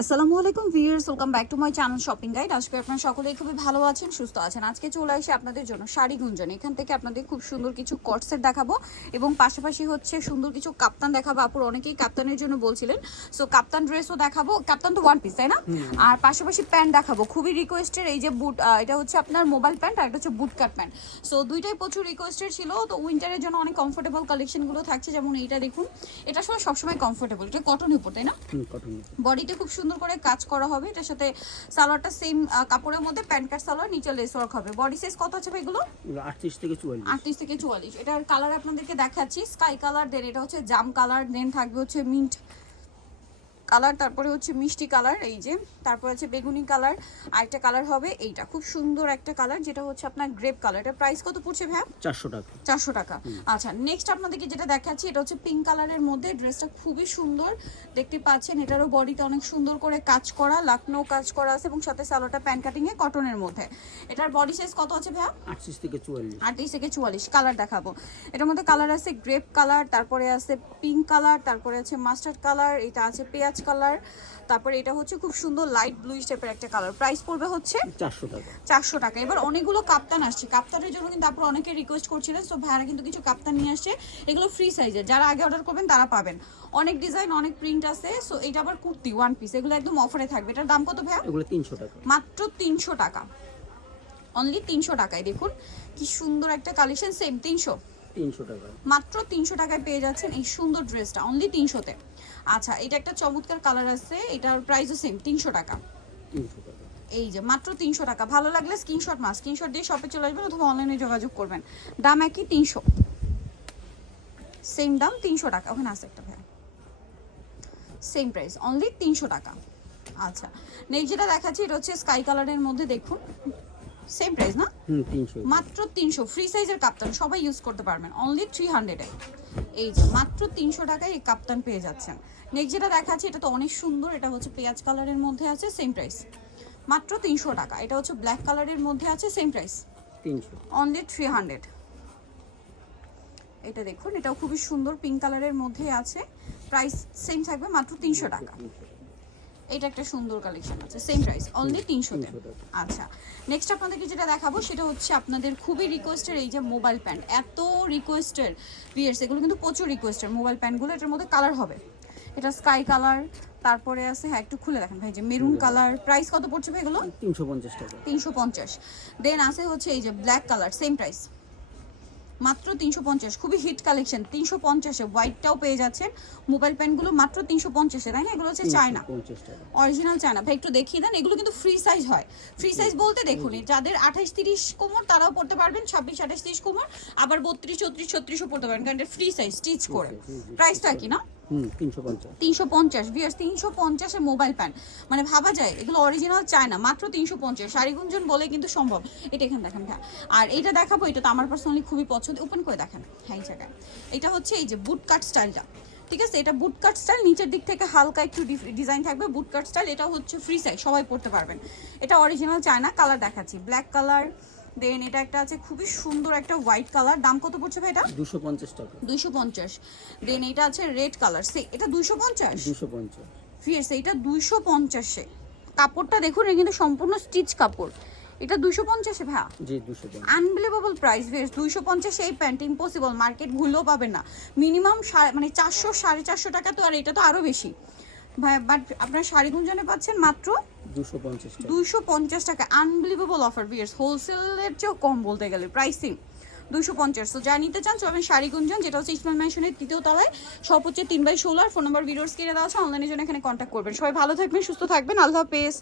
আসসালামু আলাইকুম viewers, welcome back to my channel shopping guide. আজকে আপনারা সকলেই খুবই ভালো আছেন, সুস্থ আছেন। আজকে চলে আসি আপনাদের জন্য শাড়ি গুঞ্জন। এখান থেকে আপনাদের খুব সুন্দর কিছু কট সেট দেখাবো এবং পাশাপাশি হচ্ছে সুন্দর কিছু কাপ্তান দেখাবো। আপুর অনেকেই কাপ্তানের জন্য বলছিলেন, সো কাপ্তান ড্রেসও দেখাবো। কাপ্তান তো ওয়ান পিস, তাই না? আর পাশাপাশি প্যান্ট দেখাবো, খুবই রিকোয়েস্টের। এই যে বুট, এটা হচ্ছে আপনার মোবাইল প্যান্ট আর এটা হচ্ছে বুট কাট প্যান্ট। সো দুইটাই প্রচুর রিকোয়েস্টের ছিল। তো উইন্টারের জন্য অনেক কমফোর্টেবল কালেকশনগুলো থাকছে, যেমন এইটা দেখুন, এটা আসলে সবসময় কমফোর্টেবল। এটা কটনের উপর, তাই না? বডিতে খুব সুন্দর করে কাজ করা হবে। এটার সাথে সালোয়ারটা সেম কাপড়ের মধ্যে, প্যান্ট কাট সালোয়ার, নিচে লেস ওয়ার্ক হবে। বডি সাইজ কত আছে ভাই এগুলো? 38 থেকে 44। 38 থেকে 44। এটার কালার আপনাদেরকে দেখাচ্ছি, স্কাই কালার, দেন এটা হচ্ছে জাম কালার, দেন থাকবে হচ্ছে মিন্ট কালার, তারপরে হচ্ছে মিষ্টি কালার, এই যে, তারপরে হচ্ছে বেগুনি কালার, আরেকটা কালার হবে এইটা, খুব সুন্দর একটা কালার, যেটা হচ্ছে আপনার গ্রেপ কালার। এটার প্রাইস কত পড়ছে ভাই? 400 টাকা। 400 টাকা। আচ্ছা, নেক্সট আপনাদেরকে যেটা দেখাচ্ছি, এটা হচ্ছে পিঙ্ক কালারের মধ্যে। ড্রেসটা খুবই সুন্দর দেখতে পাচ্ছেন। এটারও বডিতে অনেক সুন্দর করে কাজ করা, লাকনো কাজ করা আছে এবং সাথে সালোয়ারটা প্যান্ট কাটিং এ কটনের মধ্যে। এটার বডি সাইজ কত আছে ভাই? 38 থেকে 44। 38 থেকে 44। কালার দেখাবো। এটার মধ্যে কালার আছে গ্রেপ কালার, তারপরে আছে পিঙ্ক কালার, তারপরে আছে মাস্টার্ড কালার, এটা আছে পেঁয়াজ কালার, তারপরে এটা হচ্ছে খুব সুন্দর লাইট ব্লু টাইপের একটা কালার। প্রাইস পড়বে হচ্ছে 400 টাকা। 400 টাকা। এবার অনেকগুলো কাপ্তান আসছে, কাপ্তানের জন্য কিন্তু আপনারা অনেকে রিকোয়েস্ট করছিলেন, সো ভাইরা কিন্তু কিছু কাপ্তান নিয়ে আসছে। এগুলো ফ্রি সাইজের, যারা আগে অর্ডার করবেন তারা পাবেন। অনেক ডিজাইন, অনেক প্রিন্ট আছে। সো এটা আবার কুর্তি ওয়ান পিস, এগুলো একদম অফারে থাকবে। এটার দাম কত ভাইয়া? এগুলো 300 টাকা। মাত্র 300 টাকা, অনলি 300 টাকায়। দেখুন কি সুন্দর একটা কালেকশন, সেম 300 টাকা। মাত্র 300 টাকায় পেয়ে যাচ্ছেন এই সুন্দর ড্রেসটা, অনলি 300-তে। আচ্ছা, এটা একটা চমৎকার কালার আছে, এটার প্রাইসও সেম 300 টাকা। 300 টাকা। এই যে মাত্র 300 টাকা। ভালো লাগলে স্ক্রিনশট দিয়ে শপে চলে আসবেন অথবা অনলাইনে যোগাযোগ করবেন। দাম একই, 300, সেম দাম 300 টাকা। ওখানে আছে একটা ভাই, সেম প্রাইস, অনলি 300 টাকা। আচ্ছা, নেক্সট যেটা দেখাচ্ছি, এটা হচ্ছে স্কাই কালারের মধ্যে। দেখুন সেম প্রাইস না? 300। মাত্র 300। ফ্রি সাইজের কাপ্তান, সবাই ইউজ করতে পারবেন, অনলি 300-এ। এই যে মাত্র 300 টাকায় এই কাপ্তান পেয়ে যাচ্ছেন। নেক্সট যেটা দেখাচ্ছি, এটা তো অনেক সুন্দর, এটা হচ্ছে পেঁয়াজ কালারের মধ্যে আছে, সেম প্রাইস, মাত্র 300 টাকা। এটা হচ্ছে ব্ল্যাক কালারের মধ্যে আছে, সেম প্রাইস, 300। অনলি 300। এটা দেখুন, এটাও খুবই সুন্দর, পিঙ্ক কালারের মধ্যে আছে, প্রাইস সেম থাকবে, মাত্র 300 টাকা। এটা একটা সুন্দর কালেকশন আছে, সেম প্রাইস, অনলি 300-তে। আচ্ছা, নেক্সট আপনাদেরকে যেটা দেখাবো সেটা হচ্ছে আপনাদের খুবই রিকোয়েস্টের এই যে মোবাইল প্যান্ট। এত রিকোয়েস্টের ভিউয়ার্স, এগুলো কিন্তু প্রচুর রিকোয়েস্টের মোবাইল প্যান্টগুলো। এটার মধ্যে কালার হবে, এটা স্কাই কালার, তারপরে আছে, হ্যাঁ একটু খুলে দেখেন ভাই, যে মেরুন কালার। প্রাইস কত পড়ছে ভাই এগুলো? 350 টাকা। 350। দেন আছে হচ্ছে এই যে ব্ল্যাক কালার, সেম প্রাইস, মাত্র 350। খুবই হিট কালেকশন, 350-এ হোয়াইটটাও পেয়ে যাচ্ছেন। মোবাইল প্যান্টগুলো মাত্র 350-এ, তাই না? এগুলো হচ্ছে চায়না, 50 টাকা। Original China. ভাই একটু দেখিয়ে দেন, এগুলো কিন্তু ফ্রি সাইজ হয়। ফ্রি সাইজ বলতে দেখুন, যাদের 28-30 কোমর তারাও পড়তে পারবেন, 26-28-30 কোমর, আবার 32-34-36ও পড়তে পারবেন, কারণ এটা ফ্রি সাইজ স্টিচ করে। প্রাইসটা কি না? 350। 350 ভিউয়ার্স, 350-এ মোবাইল প্যান্ট, মানে ভাবা যায় এগুলো অরিজিনাল চায়না, মাত্র 350। শাড়ি গুঞ্জন বলে কিন্তু সম্ভব। এটা এখানে দেখেন ভাই, আর এটা দেখাবো, এটা তো আমার পার্সোনালি খুবই পছন্দ। ওপেন করে দেখেন, হ্যাঁ এই জায়গায়। এটা হচ্ছে এই যে বুট কাট স্টাইলটা, ঠিক আছে? এটা বুট কাট স্টাইল, নিচের দিক থেকে হালকা একটু ডিজাইন থাকবে, বুট কাট স্টাইল। এটা হচ্ছে ফ্রি সাইজ, সবাই পড়তে পারবেন। এটা অরিজিনাল চায়না। কালার দেখাচ্ছি, ব্ল্যাক কালার, দেন এটা একটা আছে খুবই সুন্দর একটা হোয়াইট কালার। দাম কত পড়ছে ভাই এটা? 250 টাকা। 250। দেন এটা আছে রেড কালার, এটা 250। 250। ফিয়ার্স, এটা 250-এ। কাপড়টা দেখুন, এটা কিন্তু সম্পূর্ণ স্টিচ কাপড়। এটা 250-এ ভাই? জি 250। আনবিলিভেবল প্রাইস ভিউয়ার্স, 250-এ এই প্যান্ট ইম্পসিবল, মার্কেট ভুলেও পাবেন না। মিনিমাম মানে 400 450 টাকা তো, আর এটা তো আরো বেশি ভাই। বাট আপনারা শাড়ি গুঞ্জনে পাচ্ছেন মাত্র 250 টাকা। 250 টাকা। আনবিলিভেবল অফার ভিউয়ার্স, হোলসেলের চেয়েও কম বলতে গেলে প্রাইসিং। 250। তো যা নিতে চান চলবেন শাড়ি গুঞ্জন, যেটা হচ্ছে ইসমাইল ম্যানশনের 3য় তলায়, শপ হচ্ছে 3/16। ফোন নাম্বার ভিডিওর স্ক্রিনে দেওয়া আছে, অনলাইনের জন্য এখানে কন্ট্যাক্ট করবেন। সবাই ভালো থাকবেন, সুস্থ থাকবেন, আল্লাহ হাফেজ।